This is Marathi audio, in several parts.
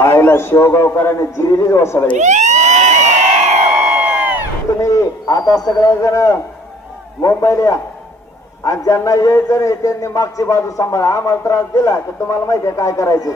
आईला शिवगावकरांनी जिरीलीच हो सगळे. तुम्ही आता सगळेजण मुंबईला या आणि ज्यांना यायचं नाही त्यांनी मागची बाजू सांभाळा. आम्हाला त्रास दिला तर तुम्हाला माहिती आहे काय करायचं.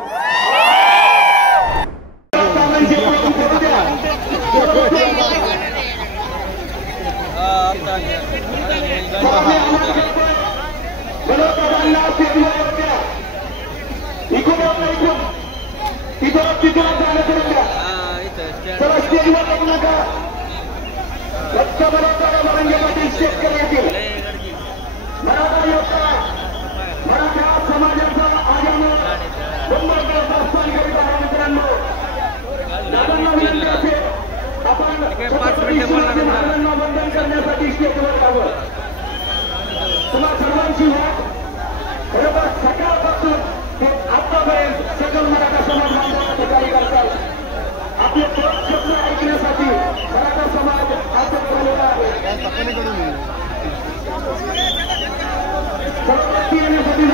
मराठा योद्धा मराठा समाजाचा आगमन मुंबईकर प्रस्थान करीत आहे. मित्रांनो दादांना विनंती असेल आपण महाराजांना वंदन करण्यासाठी स्टेजवर यावं. तुम्हा सर्वांची वाट खरोखर सकाळपासून ते आतापर्यंत सकल मराठा समाज बांधवांना ठिकाणी करतात. आपले शब्द ऐकण्यासाठी मराठा समाज आतुर झालेला आहे. येण्यासाठी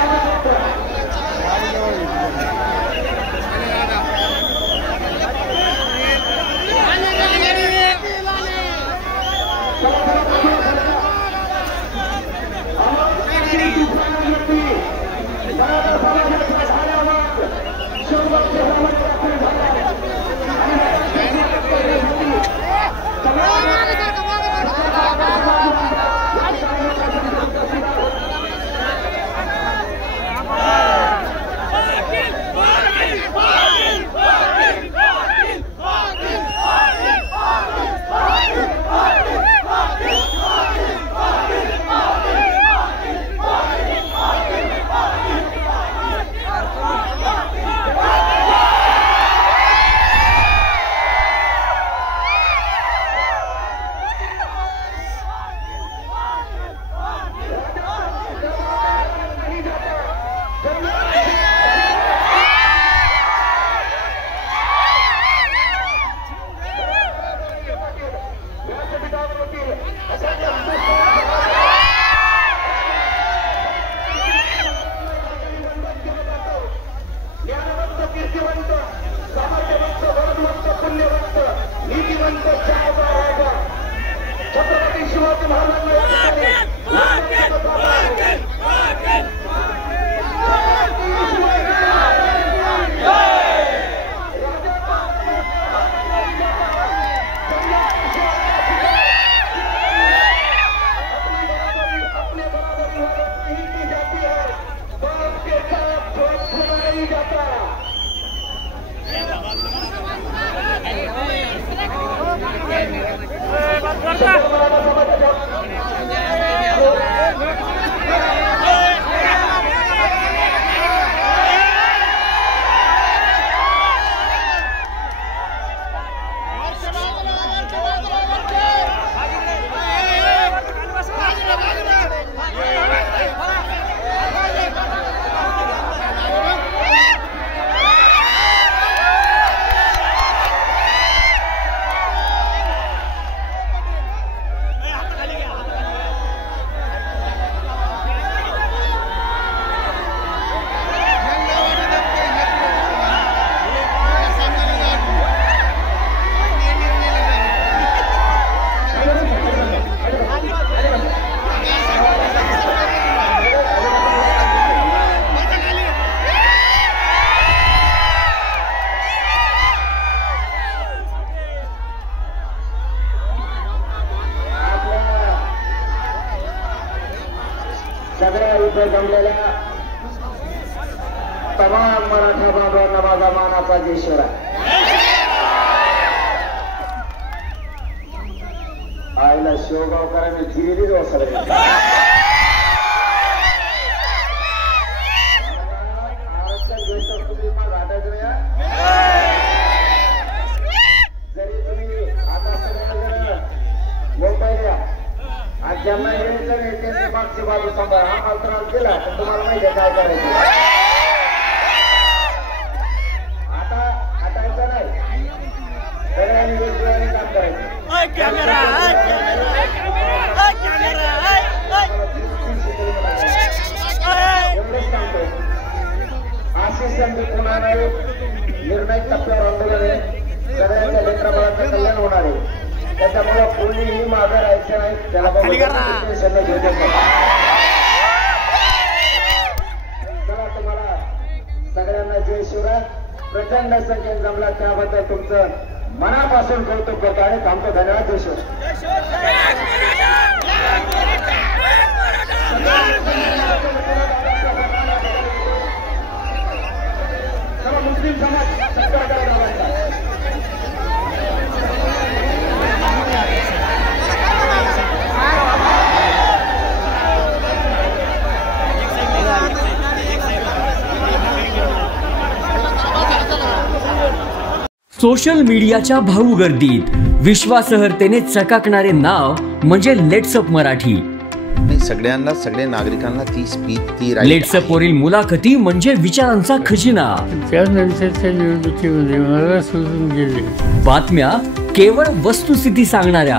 छत्रपती शिवाजी महाराजांना सगळ्या इथे जमलेल्या तमाम मराठा बांधवांना माझा मानाचा जयश्वर आईला शिवगावकरांनी जिरीलीच हो सगळे. आरक्षण घेत तुम्ही मग घाटायचं जरी तुम्ही आता सगळ्या मुंबईला आज ज्यांना यायचं नाही त्यांनी मागची बाजू सांभाळा. आम्हाला त्रास दिला तर तुम्हाला माहिती आहे काय करायचं. आता हटायचं नाही सगळ्यांनी वेगवेगळ्याने काम करायचं. एवढंच सांगतो. अशी संधी पुन्हा नाही निर्णायक टप्प्यावर आंदोलन आहे. सगळ्यांच्या लेकराबाळाचं कल्याण होणार आहे. त्याच्यामुळे कोणीही मागे राहायचं नाही. त्याला टेन्शन घेऊ देत नाही. चला, तुम्हाला सगळ्यांना जय शिवराय. प्रचंड संख्येने जमला त्याबद्दल तुमचं मनापासून कौतुक करतो आणि थांबतो. धन्यवाद. जय शिवराय. मुस्लिम समाज सत्कार करा. सोशल मीडियाच्या भाऊ गर्दीत विश्वासार्हतेने चकाकणारे नाव म्हणजे लेट्सअप मराठी. सगळ्यांना, सगळ्या नागरिकांना ती स्पीच, ती लेट्सअप वरील मुलाखती म्हणजे विचारांचा खजिना. त्यानंतरच्या निवडणुकीमध्ये मला सोडून गेले. बातम्या केवळ वस्तुस्थिती सांगणाऱ्या,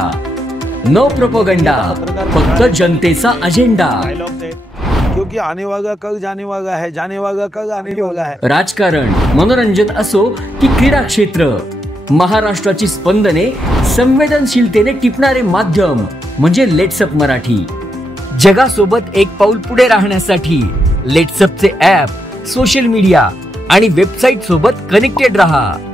न प्रोपगंडा, फक्त जनतेचा अजेंडा. क्योंकि आने वाला कल जाने वाला है, जाने वाला कल आने वाला है. राजकारण, मनोरंजन असो की क्रीडा क्षेत्र, महाराष्ट्राची स्पंदने संवेदनशीलतेने टिपणारे माध्यम म्हणजे लेट्सअप मराठी. जगासोबत एक पाऊल पुढे राहण्यासाठी लेट्सअपचे ॲप, सोशल मीडिया आणि वेबसाईट सोबत कनेक्टेड रहा.